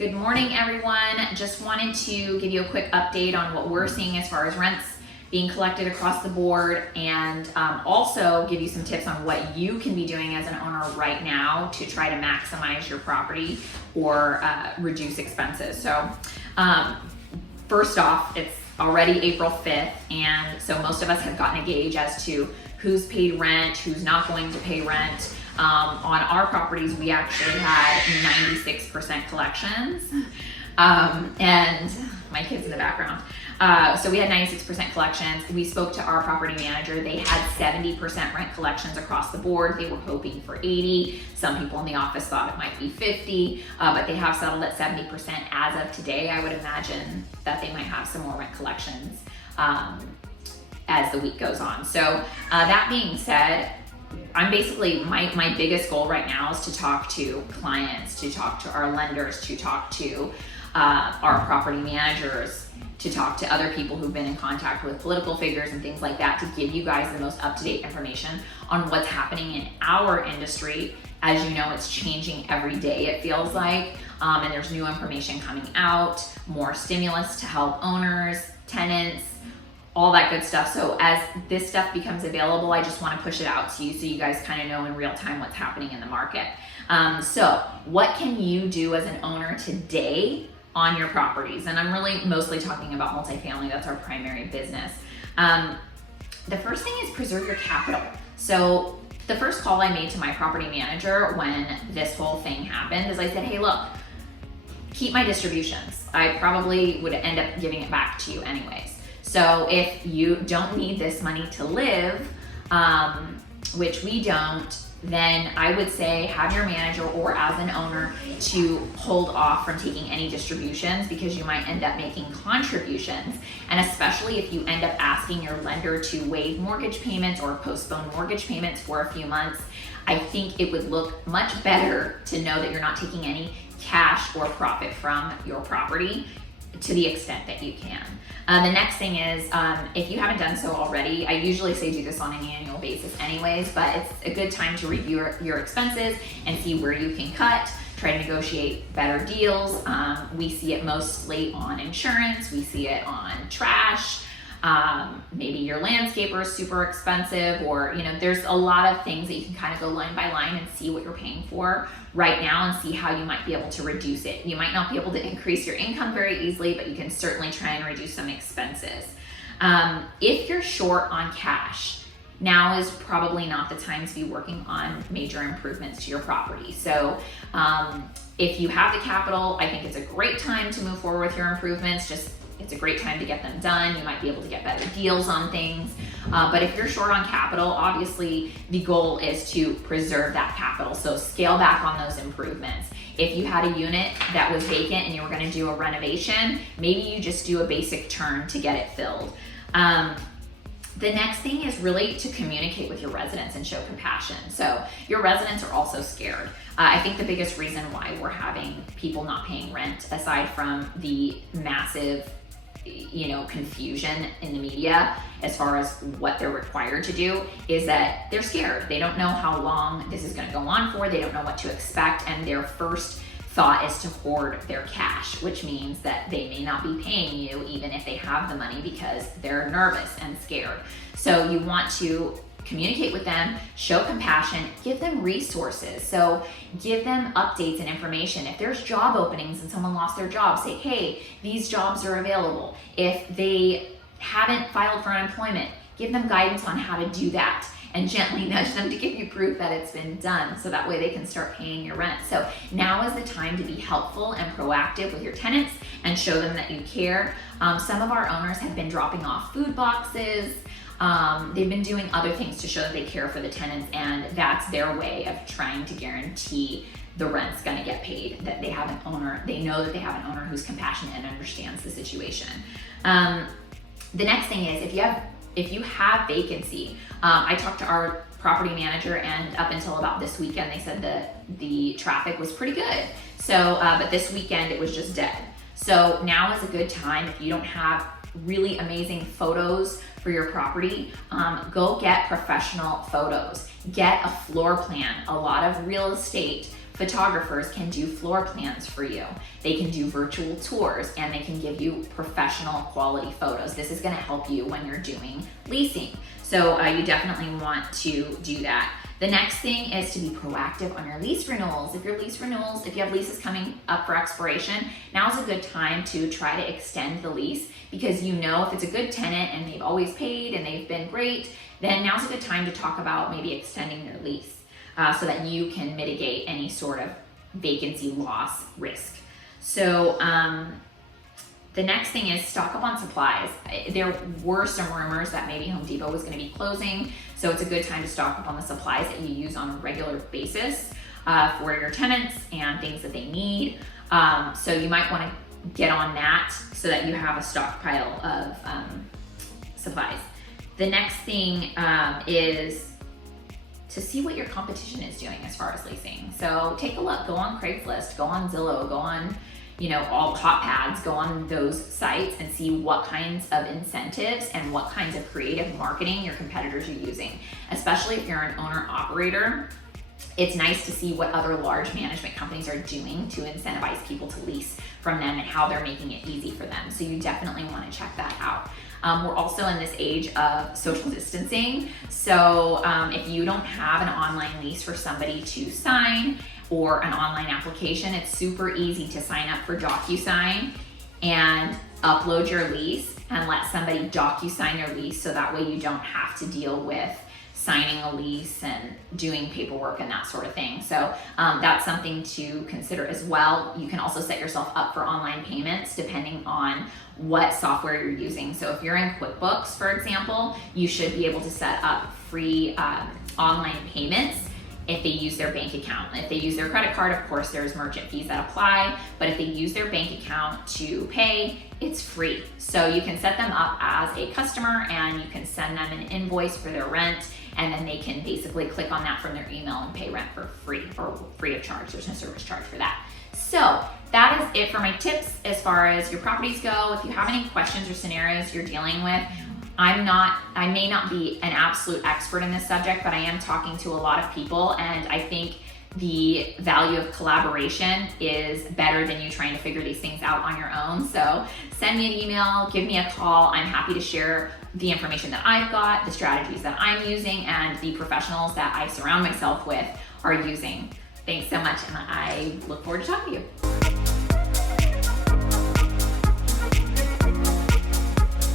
Good morning, everyone. Just wanted to give you a quick update on what we're seeing as far as rents being collected across the board, and also give you some tips on what you can be doing as an owner right now to try to maximize your property or reduce expenses. So first off, it's already April 5th, and so most of us have gotten a gauge as to who's paid rent, who's not going to pay rent. On our properties, we actually had 96% collections, and my kids in the background. So we had 96% collections. We spoke to our property manager. They had 70% rent collections across the board. They were hoping for 80. Some people in the office thought it might be 50, but they have settled at 70% as of today. I would imagine that they might have some more rent collections as the week goes on. So that being said, I'm basically, my biggest goal right now is to talk to clients, to talk to our lenders, to talk to our property managers, to talk to other people who've been in contact with political figures and things like that, to give you guys the most up-to-date information on what's happening in our industry. As you know, it's changing every day, it feels like, and there's new information coming out, more stimulus to help owners, tenants, all that good stuff. So as this stuff becomes available, I just want to push it out to you so you guys kind of know in real time what's happening in the market. So what can you do as an owner today on your properties? And I'm really mostly talking about multifamily. That's our primary business. The first thing is preserve your capital. So the first call I made to my property manager when this whole thing happened is I said, hey, look, keep my distributions. I probably would end up giving it back to you anyways. So if you don't need this money to live, which we don't, then I would say have your manager or as an owner to hold off from taking any distributions, because you might end up making contributions. And especially if you end up asking your lender to waive mortgage payments or postpone mortgage payments for a few months, I think it would look much better to know that you're not taking any cash or profit from your property to the extent that you can. The next thing is, if you haven't done so already, I usually say do this on an annual basis anyways, but it's a good time to review your expenses and see where you can cut, try to negotiate better deals. We see it mostly on insurance, we see it on trash, maybe your landscaper is super expensive, or there's a lot of things that you can kind of go line by line and see what you're paying for right now and see how you might be able to reduce it. You might not be able to increase your income very easily, but you can certainly try and reduce some expenses. If you're short on cash, now is probably not the time to be working on major improvements to your property. So if you have the capital, I think it's a great time to move forward with your improvements. It's a great time to get them done. You might be able to get better deals on things. But if you're short on capital, obviously the goal is to preserve that capital. So scale back on those improvements. If you had a unit that was vacant and you were gonna do a renovation, maybe you just do a basic turn to get it filled. The next thing is really to communicate with your residents and show compassion. So your residents are also scared. I think the biggest reason why we're having people not paying rent, aside from the massive confusion in the media as far as what they're required to do, is that they're scared. They don't know how long this is going to go on for. They don't know what to expect, and their first thought is to hoard their cash, which means that they may not be paying you even if they have the money, because they're nervous and scared. So you want to communicate with them, show compassion, give them resources. So give them updates and information. If there's job openings and someone lost their job, say, hey, these jobs are available. If they haven't filed for unemployment, give them guidance on how to do that, and gently nudge them to give you proof that it's been done, so that way they can start paying your rent. So now is the time to be helpful and proactive with your tenants and show them that you care. Some of our owners have been dropping off food boxes. They've been doing other things to show that they care for the tenants, and that's their way of trying to guarantee the rent's gonna get paid, that they have an owner, they know that they have an owner who's compassionate and understands the situation. The next thing is, if you have vacancy, I talked to our property manager, and up until about this weekend, they said that the traffic was pretty good. So, but this weekend it was just dead. So now is a good time, if you don't have really amazing photos for your property, go get professional photos. Get a floor plan. A lot of real estate Photographers can do floor plans for you. They can do virtual tours, and they can give you professional quality photos. This is gonna help you when you're doing leasing. So you definitely want to do that. The next thing is to be proactive on your lease renewals. If you have leases coming up for expiration, now's a good time to try to extend the lease, because you know if it's a good tenant and they've always paid and they've been great, then now's a good time to talk about maybe extending their lease so that you can mitigate any sort of vacancy loss risk. So the next thing is stock up on supplies. There were some rumors that maybe Home Depot was going to be closing, so it's a good time to stock up on the supplies that you use on a regular basis for your tenants and things that they need. So you might want to get on that so that you have a stockpile of supplies. The next thing is to see what your competition is doing as far as leasing. So take a look, go on Craigslist, go on Zillow, go on all hot pads, go on those sites and see what kinds of incentives and what kinds of creative marketing your competitors are using. Especially if you're an owner operator, it's nice to see what other large management companies are doing to incentivize people to lease from them and how they're making it easy for them. So you definitely want to check that out. We're also in this age of social distancing. So if you don't have an online lease for somebody to sign or an online application, it's super easy to sign up for DocuSign and upload your lease and let somebody DocuSign your lease, so that way you don't have to deal with signing a lease and doing paperwork and that sort of thing. So that's something to consider as well. You can also set yourself up for online payments depending on what software you're using. So if you're in QuickBooks, for example, you should be able to set up free online payments if they use their bank account. If they use their credit card, of course, there's merchant fees that apply, but if they use their bank account to pay, it's free. So you can set them up as a customer and you can send them an invoice for their rent, and then they can basically click on that from their email and pay rent for free or free of charge. There's no service charge for that. So that is it for my tips as far as your properties go. If you have any questions or scenarios you're dealing with, I may not be an absolute expert in this subject, but I am talking to a lot of people, and I think the value of collaboration is better than you trying to figure these things out on your own. So send me an email, give me a call. I'm happy to share the information that I've got, the strategies that I'm using, and the professionals that I surround myself with are using. Thanks so much, and I look forward to talking to you.